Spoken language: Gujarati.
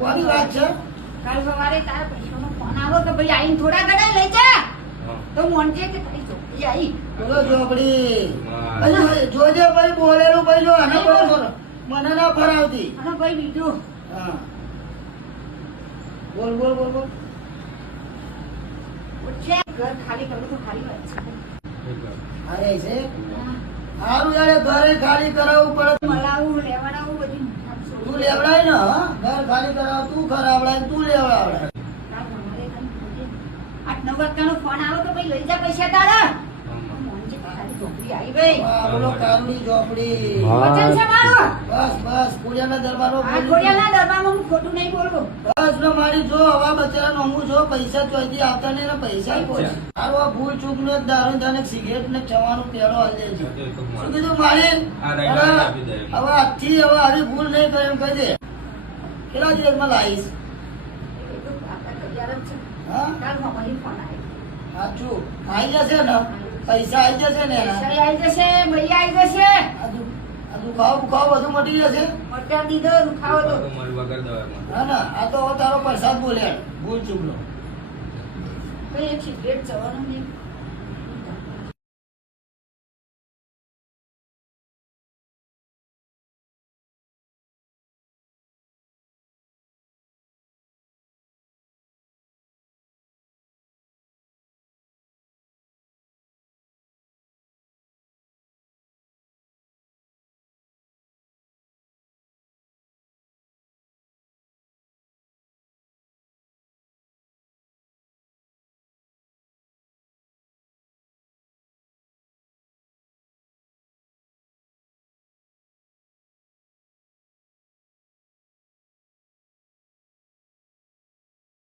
કોની વાત છે. કાલ સવારે તારા પૈસાનો ફોન આવ્યો કે ભાઈ આઈને થોડા ઘણા લઈ જા. તો મોનજે કે તારી છોકરી આવી બોલો ચોપડી જોજે ભાઈ બોલેલું ભાઈ જો આને બોલો. મને ના ફરાવતી. અને ભાઈ બીજું? હા. બોલ બોલ બોલ બોલ. ઘર ખાલી કરવું તો ખાલી વાત છે. અરે છે? સારું યાર ઘરે ખાલી કરાવવું પડે મલાવું લેવડાવું બધું તું લેવડાય ને ઘર ખાલી કરાવ તું ખરાવડાય તું લેવડાવડાય. આઠ નંબર વાગ્યાનો ફોન આવ્યો તો ભાઈ લઈ જા પૈસા તારા? દરબારો ખોટું નહીં બોલું. બસ મારી જો હવા બચારા નમું છો પૈસા ચોથી આવતા ને પૈસા અચ્છા. આ ભૂલ ચૂક નો દારૂ ને સિગરેટ ને ચવાનું પેડો હાલ છે. શું કીધું મારે? હવે આપી દે. હવે આજથી હવે આવી ભૂલ નહીં કરે એમ કહી દે. કેટલા દિવસમાં લાવીશ? જ સાચું. આવી જશે ને? પૈસા આવી જશે ને પૈસા આવી જશે ભાઈ આવી જશે. દુખાવો બુખાવો બધું મટી જશે. મટર દીધો દુખાવો તો. મારી વગર દવામાં. ના ના આ તો તારો પ્રસાદ બોલે. ભૂલ ચૂકલો. ભાઈ એક સિગરેટ જવાનું નહીં.